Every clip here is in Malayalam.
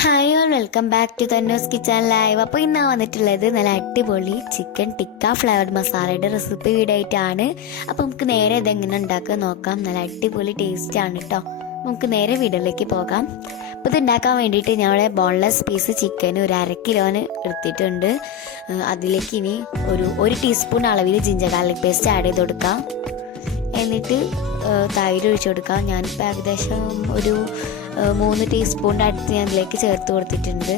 Hi all welcome back to Thannu's kitchen live. അപ്പോൾ ഇന്നാ വന്നിട്ടുള്ളത് നല്ല അടിപൊളി ചിക്കൻ ടിക്ക ഫ്ലേവർഡ് മസാലയുടെ റെസിപ്പി വീഡിയോ ആയിട്ടാണ്. അപ്പോൾ നമുക്ക് നേരെ ഇതെങ്ങനെ ഉണ്ടാക്കുക നോക്കാം. നല്ല അടിപൊളി ടേസ്റ്റ് ആണ് കേട്ടോ. നമുക്ക് നേരെ വീഡിയോയിലേക്ക് പോകാം. അപ്പോൾ ഇത് ഉണ്ടാക്കാൻ വേണ്ടിയിട്ട് ഞങ്ങളുടെ ബോൺലെസ് പീസ് ചിക്കൻ ഒരു 1/2 കിലോന് എടുത്തിട്ടുണ്ട്. അതിലേക്ക് ഇനി ഒരു ടീസ്പൂൺ അളവിൽ ജിഞ്ചർ ഗാർലിക് പേസ്റ്റ് ആഡ് ചെയ്ത് കൊടുക്കാം. എന്നിട്ട് തൈര് ഒഴിച്ചു കൊടുക്കാം. ഞാനിപ്പോൾ ഏകദേശം ഒരു 3 ടീസ്പൂണിൻ്റെ അടുത്ത് ഞാൻ ഇതിലേക്ക് ചേർത്ത് കൊടുത്തിട്ടുണ്ട്.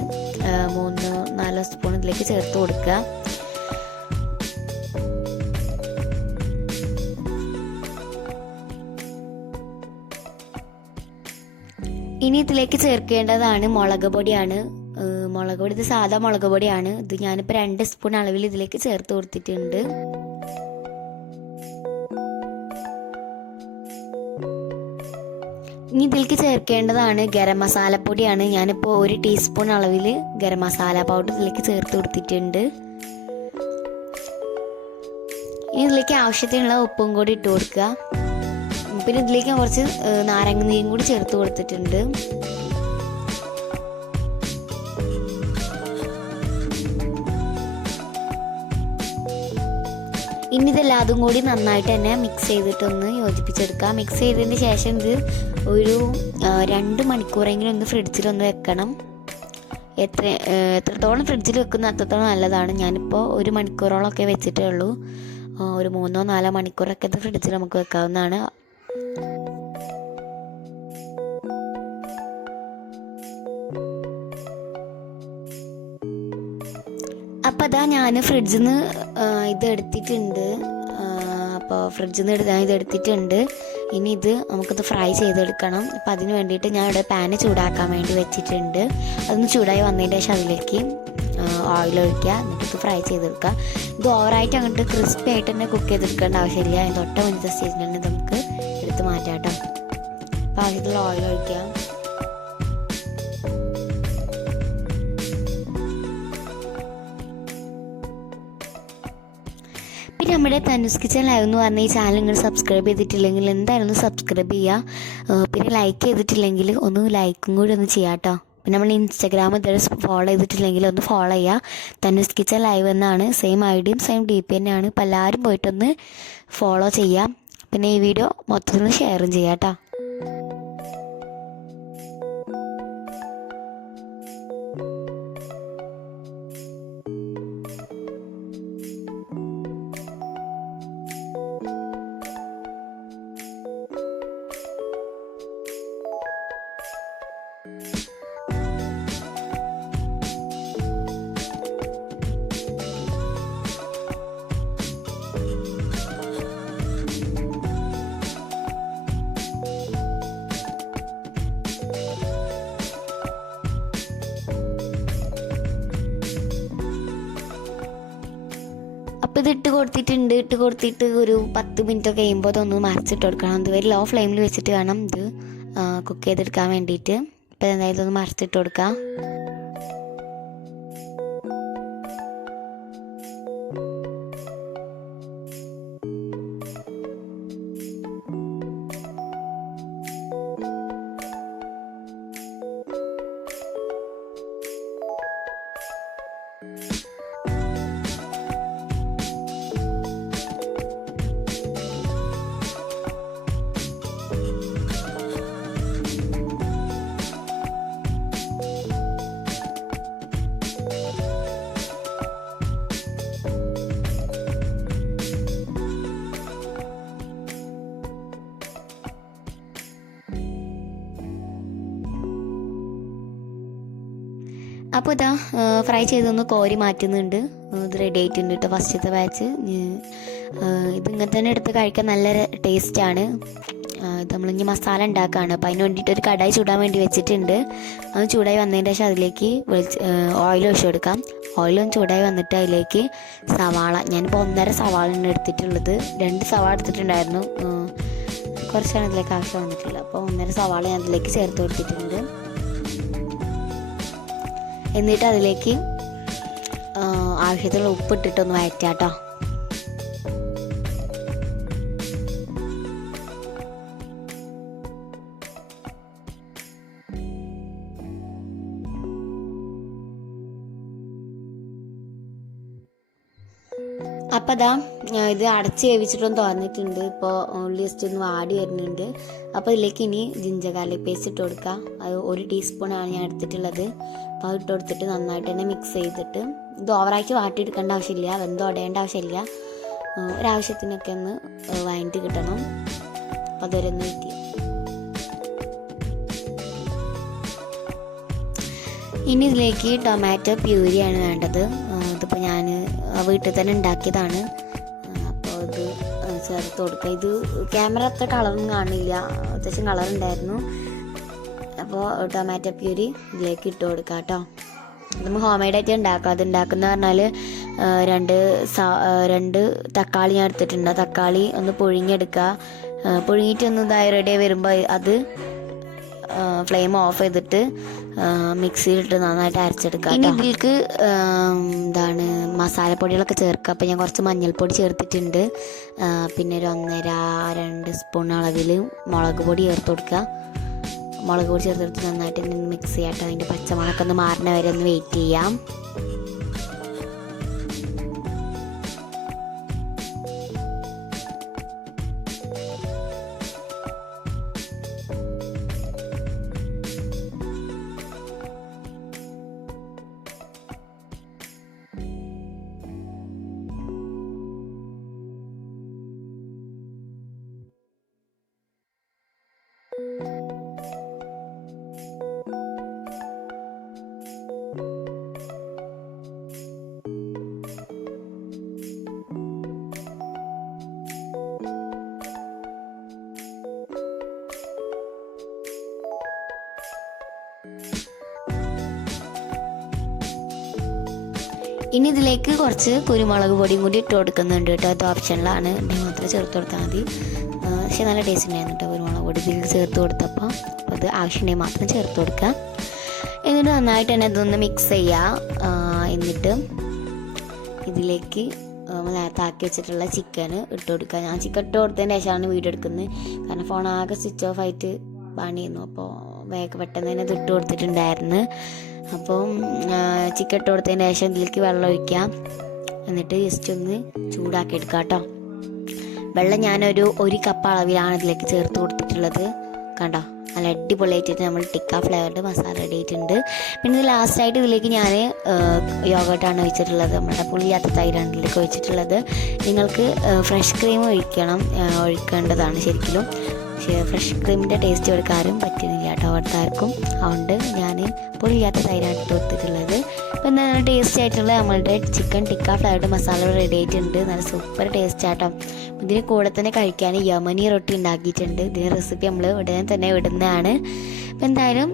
3-4 സ്പൂൺ ഇതിലേക്ക് ചേർത്ത് കൊടുക്കുക. ഇനി ഇതിലേക്ക് ചേർക്കേണ്ടതാണ് മുളക് പൊടിയാണ്. മുളക് പൊടി ഇത് സാധാ മുളക് പൊടിയാണ്. ഇത് ഞാനിപ്പോൾ 2 സ്പൂൺ അളവിൽ ഇതിലേക്ക് ചേർത്ത് കൊടുത്തിട്ടുണ്ട്. ഇനി ഇതിലേക്ക് ചേർക്കേണ്ടതാണ് ഗരം മസാലപ്പൊടിയാണ്. ഞാനിപ്പോൾ 1 ടീസ്പൂൺ അളവിൽ ഗരം മസാല പൗഡർ ഇതിലേക്ക് ചേർത്ത് കൊടുത്തിട്ടുണ്ട്. ഇനി ഇതിലേക്ക് ആവശ്യത്തിനുള്ള ഉപ്പും കൂടി ഇട്ട് കൊടുക്കുക. പിന്നെ ഇതിലേക്ക് കുറച്ച് നാരങ്ങ നീരും കൂടി ചേർത്ത് കൊടുത്തിട്ടുണ്ട്. ഇനി ഇതെല്ലാതും കൂടി നന്നായിട്ട് തന്നെ മിക്സ് ചെയ്തിട്ടൊന്ന് യോജിപ്പിച്ചെടുക്കുക. മിക്സ് ചെയ്തതിന് ശേഷം ഇത് ഒരു 2 മണിക്കൂറെങ്കിലും ഒന്ന് ഫ്രിഡ്ജിലൊന്ന് വെക്കണം. എത്രത്തോളം ഫ്രിഡ്ജിൽ വെക്കുന്ന അത്രത്തോളം നല്ലതാണ്. ഞാനിപ്പോൾ 1 മണിക്കൂറോളമൊക്കെ വെച്ചിട്ടേ ഉള്ളൂ. ഒരു 3-4 മണിക്കൂറൊക്കെ ഇത് ഫ്രിഡ്ജിൽ നമുക്ക് വെക്കാവുന്നതാണ്. അപ്പോൾ അതാ ഞാൻ ഫ്രിഡ്ജിൽ നിന്ന് ഇത് എടുത്തിട്ടുണ്ട്. അപ്പോൾ ഫ്രിഡ്ജിൽ നിന്ന് ഞാൻ ഇത് എടുത്തിട്ടുണ്ട്. ഇനി ഇത് നമുക്കിത് ഫ്രൈ ചെയ്തെടുക്കണം. അപ്പോൾ അതിന് വേണ്ടിയിട്ട് ഞാൻ ഇവിടെ പാന് ചൂടാക്കാൻ വേണ്ടി വെച്ചിട്ടുണ്ട്. അതൊന്ന് ചൂടായി വന്നതിന് ശേഷം അതിലേക്ക് ഓയിൽ ഒഴിക്കുക. എന്നിട്ട് ഇത് ഫ്രൈ ചെയ്തെടുക്കുക. ഇത് ഓവറായിട്ട് അങ്ങോട്ട് ക്രിസ്പി ആയിട്ട് തന്നെ കുക്ക് ചെയ്തെടുക്കേണ്ട ആവശ്യമില്ല. അതിന് തൊട്ട മുന്നത്തെ സ്റ്റേജിൽ തന്നെ നമുക്ക് എടുത്ത് മാറ്റാം കേട്ടോ. അപ്പോൾ ആവശ്യത്തിലുള്ള ഓയിൽ ഒഴിക്കുക. പിന്നെ നമ്മുടെ തന്നൂസ് കിച്ചൺ ലൈവ് എന്ന് പറഞ്ഞ ഈ ചാനൽ നിങ്ങൾ സബ്സ്ക്രൈബ് ചെയ്തിട്ടില്ലെങ്കിൽ എന്തായാലും ഒന്ന് സബ്സ്ക്രൈബ് ചെയ്യുക. പിന്നെ ലൈക്ക് ചെയ്തിട്ടില്ലെങ്കിൽ ഒന്ന് ലൈക്കും കൂടി ഒന്ന് ചെയ്യാം കേട്ടോ. പിന്നെ നമ്മൾ ഇൻസ്റ്റാഗ്രാം ഇതുവരെ ഫോളോ ചെയ്തിട്ടില്ലെങ്കിൽ ഒന്ന് ഫോളോ ചെയ്യുക. തന്നൂസ് കിച്ചൺ ലൈവ് എന്നാണ്. സെയിം ഐഡിയും സെയിം DP തന്നെയാണ്. അപ്പോൾ എല്ലാവരും പോയിട്ടൊന്ന് ഫോളോ ചെയ്യാം. പിന്നെ ഈ വീഡിയോ മൊത്തത്തിൽ ഷെയറും ചെയ്യാം കേട്ടോ. അപ്പോൾ ഇത് ഇട്ട് കൊടുത്തിട്ട് ഒരു 10 മിനിറ്റ് ഒക്കെ കഴിയുമ്പോൾ അതൊന്ന് മറിച്ചിട്ട് കൊടുക്കണം. അതുവരെ ലോ ഫ്ലെയിമിൽ വെച്ചിട്ട് വേണം ഇത് കുക്ക് ചെയ്തെടുക്കാൻ വേണ്ടിയിട്ട്. അപ്പോൾ എന്തായാലും ഒന്ന് മറിച്ചിട്ട് കൊടുക്കാം. അപ്പോൾ ഇതാ ഫ്രൈ ചെയ്തൊന്ന് കോരി മാറ്റുന്നുണ്ട്. ഇത് റെഡി ആയിട്ടുണ്ട് കേട്ടോ ഫസ്റ്റത്തെ ബാച്ച്. ഇതിങ്ങനെ തന്നെ എടുത്ത് കഴിക്കാൻ നല്ല ടേസ്റ്റാണ്. ഇത് നമ്മളിനി മസാല ഉണ്ടാക്കുകയാണ്. അപ്പോൾ അതിന് വേണ്ടിയിട്ട് ഒരു കടായി ചൂടാൻ വേണ്ടി വെച്ചിട്ടുണ്ട്. അത് ചൂടായി വന്നതിന് ശേഷം അതിലേക്ക് ഓയിൽ ഒഴിച്ചു കൊടുക്കാം. ഓയിലൊന്ന് ചൂടായി വന്നിട്ട് അതിലേക്ക് സവാള, ഞാനിപ്പോൾ 1.5 സവാളയാണ് എടുത്തിട്ടുള്ളത്. 2 സവാള എടുത്തിട്ടുണ്ടായിരുന്നു. കുറച്ചാണ് ഇതിലേക്ക് ആവശ്യം വന്നിട്ടുള്ളത്. അപ്പോൾ 1.5 സവാള ഞാൻ അതിലേക്ക് ചേർത്ത് കൊടുത്തിട്ടുണ്ട്. എന്നിട്ട് അതിലേക്ക് ആവശ്യത്തിനുള്ള ഉപ്പിട്ടിട്ടൊന്ന് വഴറ്റാം കേട്ടോ. അപ്പം അതാ ഇത് അടച്ച് വേവിച്ചിട്ടൊന്ന് തുറന്നിട്ടുണ്ട്. ഇപ്പോൾ ഉള്ളി ജസ്റ്റ് ഒന്ന് വാടി വരുന്നുണ്ട്. അപ്പോൾ ഇതിലേക്ക് ഇനി ജിഞ്ചർ ഗാർലിക് പേസ്റ്റ് ഇട്ട് കൊടുക്കുക. അത് 1 ടീസ്പൂണാണ് ഞാൻ എടുത്തിട്ടുള്ളത്. അപ്പോൾ അത് ഇട്ട് കൊടുത്തിട്ട് നന്നായിട്ട് തന്നെ മിക്സ് ചെയ്തിട്ട് ഇത് ഓവറാക്കി വാട്ടിയെടുക്കേണ്ട ആവശ്യമില്ല, വെന്തോ ഉടയേണ്ട ആവശ്യമില്ല. ഒരാവശ്യത്തിനൊക്കെ ഒന്ന് വഴറ്റി കിട്ടണം. അപ്പോൾ അതുവരെ ഒന്ന് വെയിറ്റ് ചെയ്യാം. ഇനി ഇതിലേക്ക് ടൊമാറ്റോ പ്യൂരിയാണ് വേണ്ടത്. ഇതിപ്പോൾ ഞാൻ വീട്ടിൽ തന്നെ ഉണ്ടാക്കിയതാണ്. അപ്പോൾ ഇത് ചേർത്ത് കൊടുക്കുക. ഇത് ക്യാമറ അത്ര കളറൊന്നും കാണില്ല, അത്യാവശ്യം കളറുണ്ടായിരുന്നു. അപ്പോൾ ടൊമാറ്റോ പ്യൂരി ഇതിലേക്ക് ഇട്ട് കൊടുക്കുക കേട്ടോ. നമ്മൾ ഹോം മെയ്ഡായിട്ട് ഉണ്ടാക്കുക. അത് ഉണ്ടാക്കുന്ന പറഞ്ഞാൽ 2 തക്കാളി ഞാൻ എടുത്തിട്ടുണ്ട്. തക്കാളി ഒന്ന് പുഴുങ്ങിയെടുക്കുക. പുഴുങ്ങിയിട്ടൊന്ന് ഇതായി റെഡി വരുമ്പോൾ അത് ഫ്ലെയിം ഓഫ് ചെയ്തിട്ട് മിക്സിയിലിട്ട് നന്നായിട്ട് അരച്ചെടുക്കുക. ഇനി ഇതിലേക്ക് മസാലപ്പൊടികളൊക്കെ ചേർക്കുക. അപ്പോൾ ഞാൻ കുറച്ച് മഞ്ഞൾപ്പൊടി ചേർത്തിട്ടുണ്ട്. പിന്നെ ഒരു 1.5-2 സ്പൂൺ അളവിൽ മുളക് പൊടി ചേർത്ത് കൊടുക്കുക. മുളക് പൊടി ചേർത്തെടുത്ത് നന്നായിട്ട് മിക്സ് ചെയ്യാട്ടോ. അതിൻ്റെ പച്ചമുളകൊക്കെ ഒന്ന് മാറുന്ന വരെ ഒന്ന് വെയിറ്റ് ചെയ്യാം. ഇനി ഇതിലേക്ക് കുറച്ച് കുരുമുളക് പൊടിയും കൂടി ഇട്ട് കൊടുക്കുന്നുണ്ട് കേട്ടോ. അത് ഓപ്ഷനിലാണ്, ഉണ്ടെങ്കിൽ മാത്രമേ ചേർത്ത് കൊടുത്താൽ മതി. പക്ഷെ നല്ല ടേസ്റ്റ് ഉണ്ടായിരുന്നു കേട്ടോ കുരുമുളക് പൊടി ഇതിൽ ചേർത്ത് കൊടുത്തപ്പോൾ. അപ്പോൾ അത് ആവശ്യമുണ്ടെങ്കിൽ മാത്രം ചേർത്ത് കൊടുക്കുക. എന്നിട്ട് നന്നായിട്ട് തന്നെ ഇതൊന്ന് മിക്സ് ചെയ്യുക. എന്നിട്ട് ഇതിലേക്ക് നേരത്താക്കി വെച്ചിട്ടുള്ള ചിക്കൻ ഇട്ട് കൊടുക്കുക. ഞാൻ ചിക്കൻ ഇട്ട് കൊടുത്തതിന് ശേഷമാണ് വീഡിയോ എടുക്കുന്നത്. കാരണം ഫോൺ ആകെ സ്വിച്ച് ഓഫ് ആയിട്ട് പണിയുന്നു. അപ്പോൾ വേഗം പെട്ടെന്ന് തന്നെ ഇത് ഇട്ട് കൊടുത്തിട്ടുണ്ടായിരുന്നു. അപ്പം ചിക്കൻ ഇട്ട് കൊടുത്തതിന് ശേഷം ഇതിലേക്ക് വെള്ളം ഒഴിക്കാം. എന്നിട്ട് ജസ്റ്റ് ഒന്ന് ചൂടാക്കി എടുക്കാം കേട്ടോ. വെള്ളം ഞാനൊരു 1 കപ്പ് അളവിലാണ് ഇതിലേക്ക് ചേർത്ത് കൊടുത്തിട്ടുള്ളത്. കണ്ടോ, നല്ല അടിപൊളിയായിട്ട് നമ്മൾ ടിക്ക ഫ്ലേവറിൻ്റെ മസാല റെഡി ആയിട്ടുണ്ട്. പിന്നെ ഇത് ലാസ്റ്റായിട്ട് ഇതിലേക്ക് ഞാൻ യോഗട്ടാണ് ഒഴിച്ചിട്ടുള്ളത്. നമ്മുടെ പുളിയാത്ത തൈരാണ് ഇതിലേക്ക് ഒഴിച്ചിട്ടുള്ളത്. നിങ്ങൾക്ക് ഫ്രഷ് ക്രീം ഒഴിക്കേണ്ടതാണ് ശരിക്കും. പക്ഷേ ഫ്രഷ് ക്രീമിൻ്റെ ടേസ്റ്റ് എടുക്കാനും പറ്റുന്നില്ല കേട്ടോ അവിടുത്തെ ആർക്കും. അതുകൊണ്ട് ഞാൻ പുളിയാത്ത തൈരാണ് ഇട്ട് കൊടുത്തിട്ടുള്ളത്. അപ്പോൾ നല്ല ടേസ്റ്റ് ആയിട്ടുള്ള നമ്മളുടെ ചിക്കൻ ടിക്ക ഫ്ലേവറിൻ്റെ മസാല റെഡി ആയിട്ടുണ്ട്. നല്ല സൂപ്പർ ടേസ്റ്റ് ആട്ടോ. ഇതിന് കൂടെ തന്നെ കഴിക്കാൻ യമനി റൊട്ടി ഉണ്ടാക്കിയിട്ടുണ്ട്. ഇതിൻ്റെ റെസിപ്പി നമ്മൾ ഉടനെ തന്നെ വിടുന്നതാണ്. അപ്പോൾ എന്തായാലും